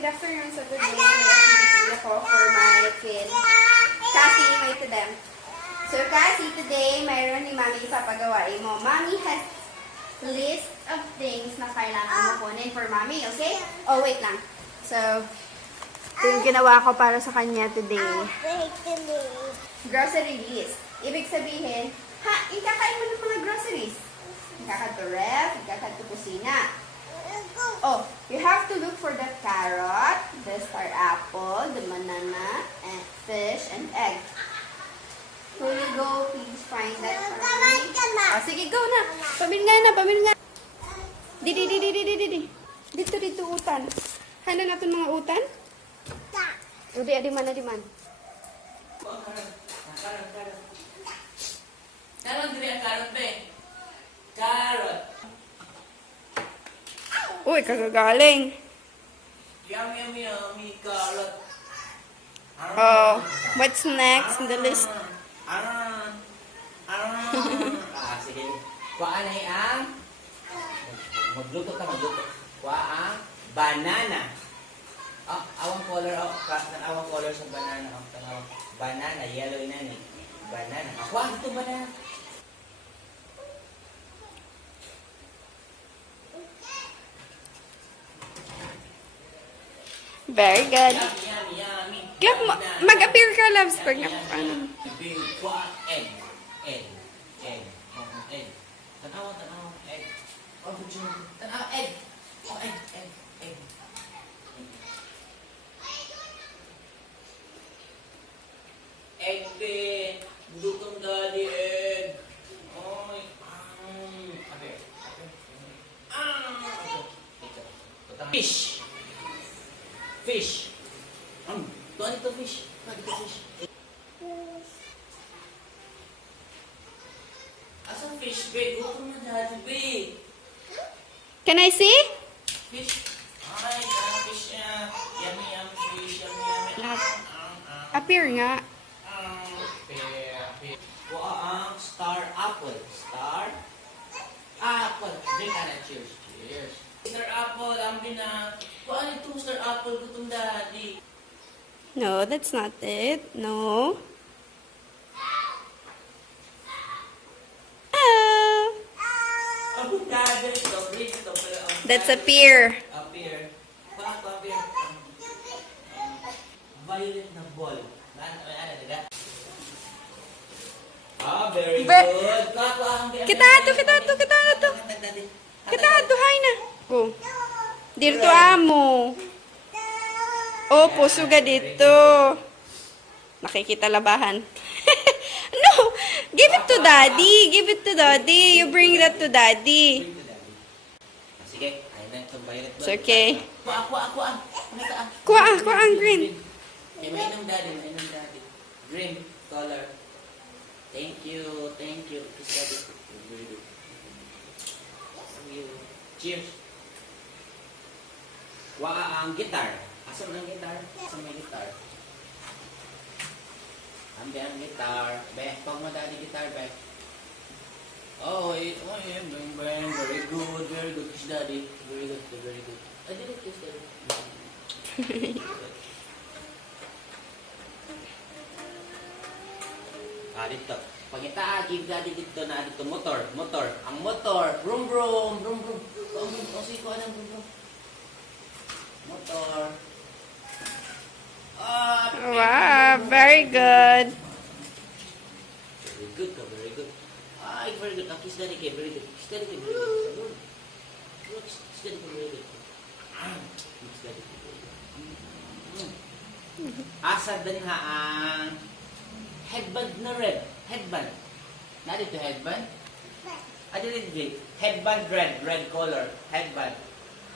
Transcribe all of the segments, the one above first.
good afternoon. So today, nag-activity ako for my kid. Cassie, wait to them. So Cassie, today, mayroon ni Mami ipapagawain mo. Mami has list of things na kailangan mo kunin for Mami, okay? Oh, wait lang. So, ito yung ginawa ko para sa kanya today. Grocery list. Ibig sabihin, ikakain mo ng mga groceries. Ikakad to ref, ikakad to kusina. Oh, you have to look for the carrot, the star apple, the banana, and fish, and egg. Will you go, please find that for me? Oh, sige, go na. Pamil nga. Di. Dito, utan. Handa natin mga utan? Udi, adi man. Karot diri ang karot be. Karot. Uy, kagagaling. Yummy, karot. Oh, what's next in the list? Sige. Kuhaan ay ang magluto. Kuhaan ang banana. Awang color sa banana. Banana, yellow na ni. Banana. Kuhaan ito banana. Very good. Yummy. Mag-appear ka, loves, pag ano. Egg. Tanaw, egg. Tanaw, egg. Egg. Egg, be. Lutong dali, egg. Oy. Fish. Tuan itu fish. Asal fish, be? Gutom na dali, be. Can I see? Fish. Ay, fish niya. Yummy fish. Yummy. Appear nga. Kuha ang star apple. Star apple. Drink ka na. Cheers. Star apple, ang bina. Kuha nito star apple, gutom daddy. No, that's not it. No. Abot daddy ito. Drink ito. That's a pear. Appear. Kuha ko appear. Violet na ball. Very good. Kita ato. Hay na. Oh. Dito amo. Opo, suga dito. Nakikita labahan. No, give it to daddy. You bring that to daddy. Sige, ayun na itong violet ball. It's okay. Kuha. Kuha ang green. Mainom daddy. Green color. Thank you. Kiss daddy. Very good. Cheers. Kuha ang guitar. Asan ang guitar? Asan may guitar? Ambi ang guitar. Pag mo daddy guitar, be. Very good. Kiss daddy. Very good. I did it, kiss daddy. Dito. Pangita, give daddy dito na dito. Motor. Ang motor. Vroom. Sige ko anong vroom. Motor. Wow, very good. Very good. Ay, very good. Kiss daddy kay very good. Kiss daddy kay very good. Kiss daddy kay very good. Kiss daddy kay very good. Asa din ha ang headband na red. Headband. Dito headband? Dito. Headband red color. Headband.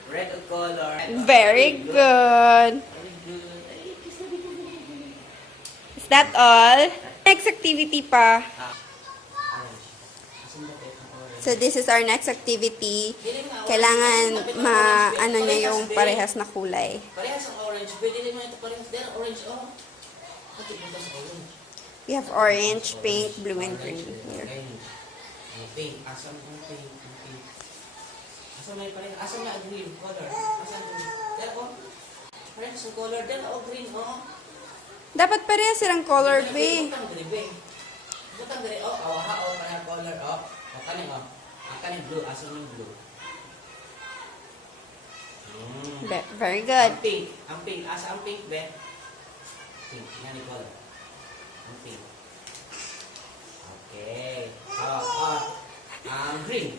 Red color. Very good. Is that all? Next activity pa. So this is our next activity. Kailangan ano niya yung parehas na kulay. Parehas ang orange. Pwede rin mo ito parehas. Dahil orange, oh. Pati mo sa orange. We have orange, pink, blue, and green here. Pink. Asan ang pink? Asan may parehas? Asan na green color? Asan green? Dahil, oh. sa color din. O, green, o. Dapat parehas silang color, be. Butang gari, be. Butang gari, o. Awaha, o. Kanang color, o. O, kaning, o. Ang kaning blue. Asan yung blue? Very good. Ang pink. Ang pink. Asa ang pink, be? Pink. Yan yung color. Ang pink. Okay. Ang green.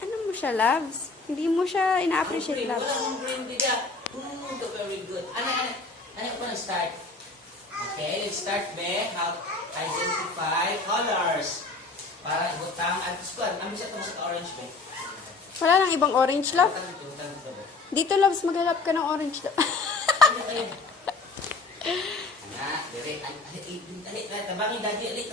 Ano mo siya, loves? Hindi mo siya ina-appreciate, Ang green. loves. Wala mong green, dida. Very good. Ano ko na start? Okay, let's start, be. How identify colors. Para ibutang at squad. Ang bisa ito sa orange, be. Wala nang ibang orange, love. Butang ito, be. Dito, loves, maghanap ka ng orange, love. Tabangin daddy ulit.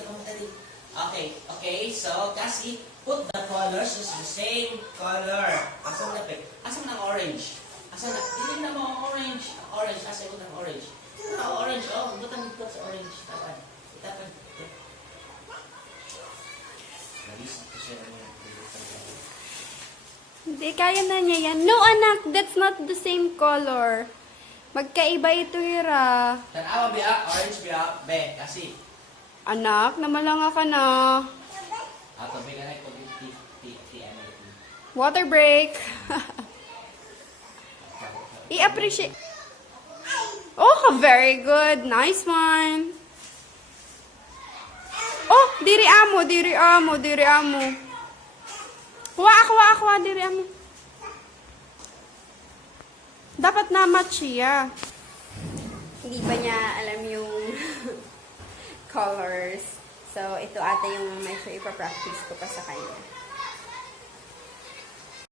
Okay, so kasi put the colors is the same color. Asan na pe? Asan ang orange? Asan na? Hindi na mo ang orange. Orange, asan ko ng orange? Orange, oh, butang dito sa orange. Tapan. Tapan. Nabis ko siya ng Hindi, kaya na niya yan. No, anak, that's not the same color. Magkaiba ito, Hira. Tanawa biya, orange biya, be, kasi. Anak, namalanga ka na. Ato be ka na ito, Water break. I-appreciate. Oh, very good. Nice one. Oh, diri amo. Kuha, diri amo. Dapat na match siya. Hindi ba niya alam yung colors? So, ito ata yung may sure ipapractice ko pa sa kanya.